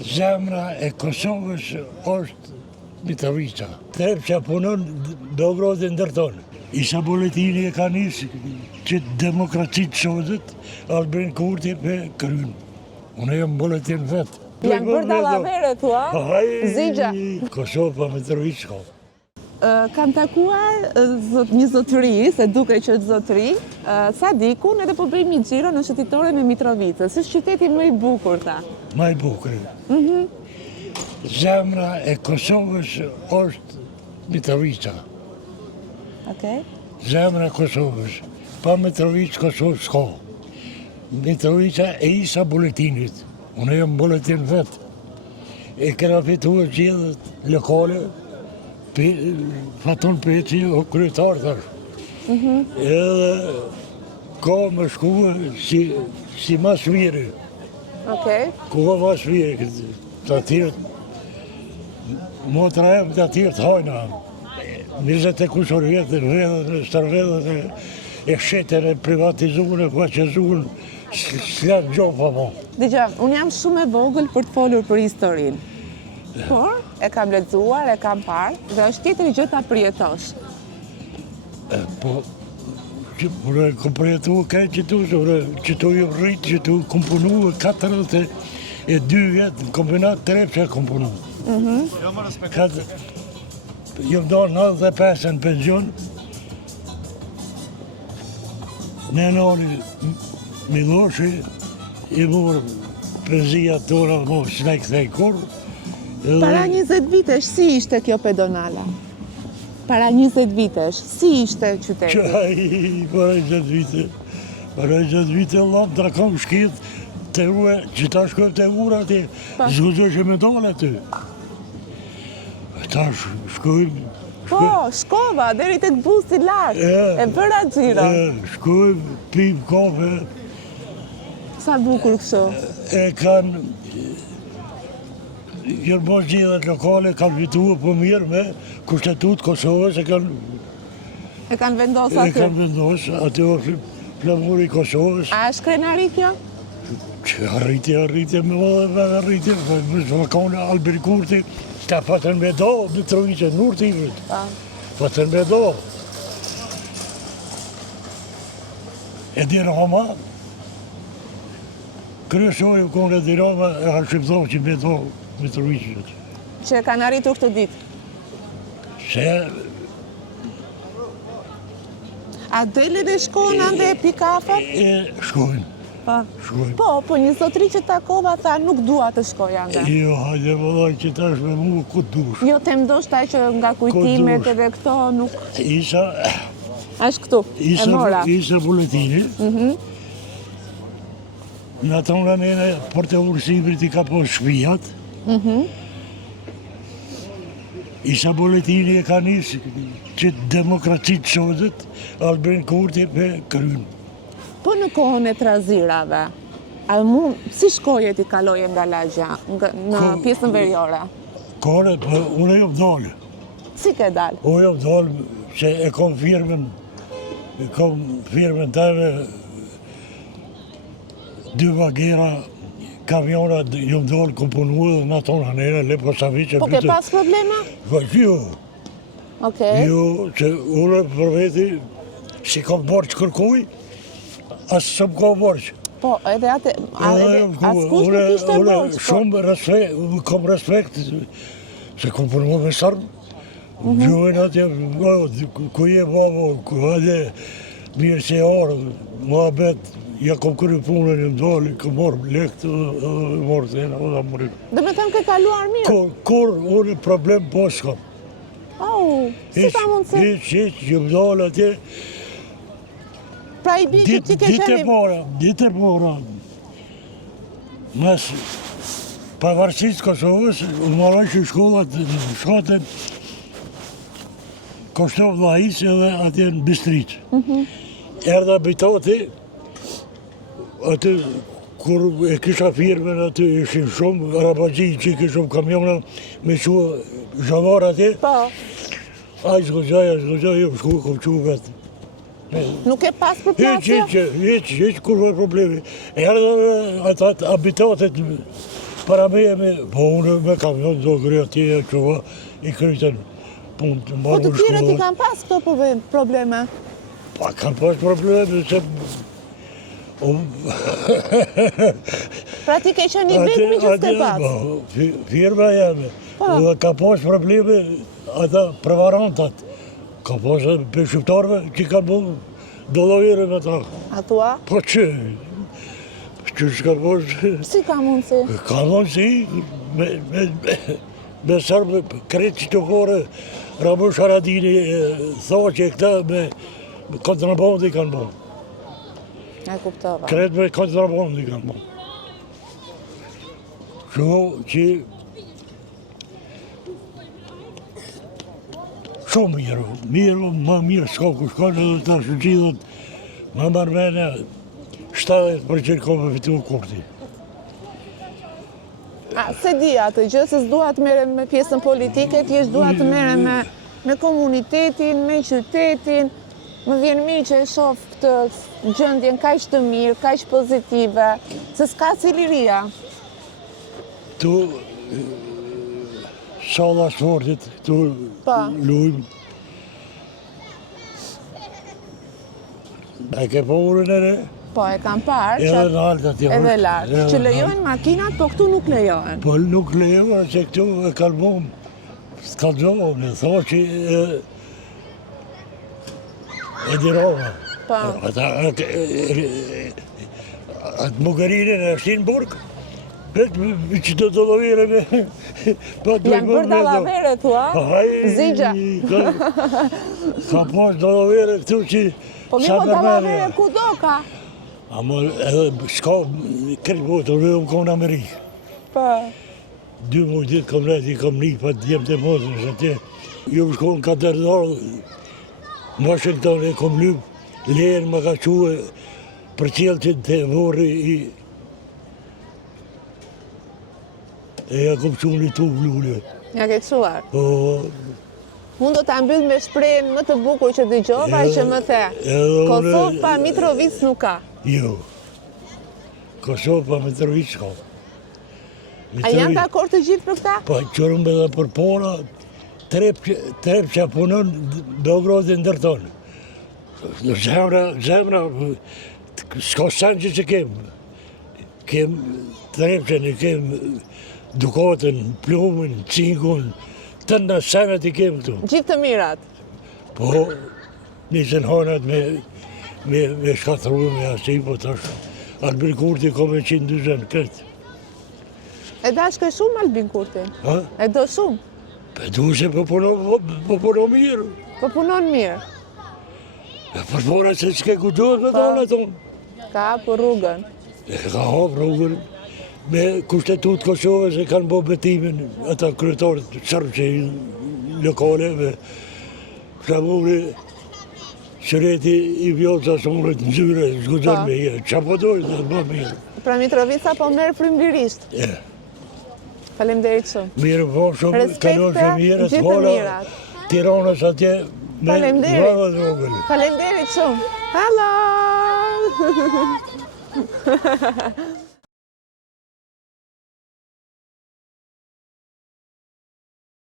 Zemra e Kosovës është Mitrovica. Trepça punon, Beogradi ndërton. Isa Boletini e ka nisë që demokracitë shodët, Albin Kurti për kryn. Unë jam Boletin vetë. Janë bërë dallavere thua? Zigja. Kosovë pa Mitrovica. Kam takuar një zotëri, se duke që zotëri, Sadikun edhe po bëjmë një xhiro në shëtitore me Mitrovicën. Si qyteti më i bukur ta? Më i bukur. Zemra e Kosovës është Mitrovica. Okej. Zemra e Kosovës. Pa Mitrovica Kosovë s'ka. Mitrovica e Isa Boletinit. Unë jam Boletin vetë. E kena fituar gjithët lokale, Faton Peci o kryetar thash. Edhe ka më shkua si mas vire. Okej. Ku ka mas vire, të tjerët, motra e të tjerët hajna. 20 e kusur vjetë, vedhën, stërvedhën, e shetën, e privatizuën, e faqezuën, s'lenë gjohë pa mo. Dëgja, unë jam shumë e vogël për të folur për historinë. Por, e kam lexuar, e kam parë, dhe është tjetër gjë ta përjetosh. Po, që kom përjetu ka që tu jë rritë, që tu kom punu 42 vjetë në kombinat Trepça kom punu. Jëm do 95 në pension, në nëni Miloshi, i morë penzia tona, mo s'ne këthej kur. Para 20 vitesh, si ishte kjo pedonala? Para 20 vitesh, si ishte qyteti? Para 20 vite. Para 20 vite, lam të rakam shkit të uë, që ta shkojmë të ura ati, zguzëshe me dole aty. Ta shkojmë... Po, shkova, deri të këbusi lartë, e bëra xhiro. Shkojmë, pim kafe. Sa bukur kështu? E kanë... Jërbosh gjithet lokale kanë fitua për mirë me kushtetut Kosovës e kanë... E kanë vendosë aty? E kanë vendosë, aty o flamuri Kosovës. A është krenari kjo? Që arritje me më arritje, më shvakone Albin Kurti, ta fatën me do, Mitrovica, nur t'i vëtë. Fatën me do. E di Roma, kryesoj u kone di Roma, e ka shqiptohë që me do, Mitrovicët. Që kanë arritur këtë ditë? Se... A dele dhe shkojnë ande e pikafat? Shkojnë. Po, një zotëri që takova tha nuk dua të shkoj ande. Jo, hajde vëllaj që tash me mu ku dush. Jo, të ndoshta që nga kujtimet edhe këto nuk... Isa... Ashtë këtu, e mora. Isa Boletini. Në tonë nene, për të urësimrit i ka po shpijat. Isa Boletini e ka nisë që demokracitë shodët, Albin Kurti për kryn. Po në kohën e trazirave, si shkoje ti kaloje nga lagja, në pjesën veriore? Kone, unë e jom dalë. Si ke dalë? Unë jom dalë, që e kom firmen tëve, 2 vagera, kamionat jom dalë, kom punu dhe në tonë anere, Lepo Savice. Po ke pas problema? Jo. Okej. Jo, që unë për veti, si kom borç kërkuj, asë së më ka borç. Po, edhe atë, askush nuk ishte borç. Shumë kom respekt, se kom punu me sërmë. Gjojnë atje, ku je babo, ku hadje, mirë që e orë, më abet, ja kom kërë punën e mdali, kom morë lekt, morë të ena, dhe mërim. Dhe me thëmë ke kaluar mirë? Kur unë problem po s'kam. Si ta mundë se? Hiq, që mdali atje. Pra i bi që ti ke qeni... Dite e para, mes pavarësisë Kosovës, u marrën që shkollat në shkatën Kostovë Vlahis edhe atje në Bistricë. Erdha bitoti, aty kur e kisha firmen aty ishin shumë rabagji që kishin shumë kamiona me qua zhavar atje. Aj zgëgjaj, jo shku, kom qu vetë. Nuk e pas për plasja? Hiq, kur për problemi. Erdha atat habitatet para me, po unë me kamion do gërë atje e këshova, i kryten punë të Po marrë të në tjerët i shkollë. kanë pas këto probleme. Pa, kanë pas probleme, se... Pra ti ke qenë i vetmi që s'ke pas. Firma jeme, dhe ka pas probleme ata prevarantat. Ka pas për shqiptarve që kanë bu dollavere me ta. A thua? Po që s'ka pas... Si ka mundësi? Ka mundësi me sërbë kretë që të fore, Ramush Haradini tha që këta me kontrabandi kanë bu. E kuptova. Kretë me kontrabandi kanë bu. Shumë që shumë mirë, ma mirë s'ka ku shkone dhe ta shëgjidhët, ma marmene 70% ka me fitu kurti. Se di atë gjë, se s'dua të merrem me pjesën politike, ti s'dua të merrem me komunitetin, me qytetin. Më vjen mirë që e shoh këtë gjendjen kaq të mirë, kaq pozitive, se s'ka ciliria. Tu salla sportit, tu lujmë. E ke po urën e re? Po, e kam parë. Edhe në alta t'ja Edhe lartë. Që lejojnë makinat, po këtu nuk lejojnë. Po nuk lejojnë, se këtu e kalmon, s'kalzohën, e tho që e dirova. Po. Atë mugarinë e shtinë burg, vetë që të dollavere me... Janë bërë dollavere, thua? Zigja. Ka pas dollavere këtu që... Po mi po dollavere kudo ka? Ama edhe s'ka këtë botë, rëmë ka në Amerikë. Po. 2 muaj ditë kam rejtë, i kam rikë pa djemë të mozën, që atje. Jo më shkonë ka dërdarë, Washington e kom lypë, lejën më ka quë për qeltin të vorri i... E ja kom qunë i tu vlullë. Ja ke quar? Po... Mund do ta mbyll me shprehjen më të bukur që dëgjova që më the. Kosovë pa Mitrovic nuk ka. Jo. Kosovë pa Mitrovic ka. A janë dakord të gjithë për këta? Po, qërëm edhe për pora, trep që punon Beogradin ndërton. Zemra, s'ka sanë që kemë. Kemë trepqen, kemë Dukatën, Plumin, Cinkun, të në senet i kemë këtu. Gjithë të mirat? Po, nisën hanat me shkatru me asi, po tash. Albin Kurti ka me 120 këtë. E dashke shumë Albin Kurti? Ha? E do shumë? Pe du se po punon mirë. Po punon mirë? Për pora se s'ke ku duhet me thonë tonë. Ka hapë rrugën? Ka hapë rrugën. Me kushtetut Kosovës e kanë bo betimin ata kryetarët sërbë që i lokale me shamuri Shëreti i vjoca sonët në zyre, zgudzon me je. Qa po dojë dhe më mirë. Pra Mitrovica po merë frymërisht? Faleminderit shumë. Mirë po shumë, kalon shumë mirë, të vola Tiranës atje me vëllë dhe vogël. Faleminderit shumë. Hello!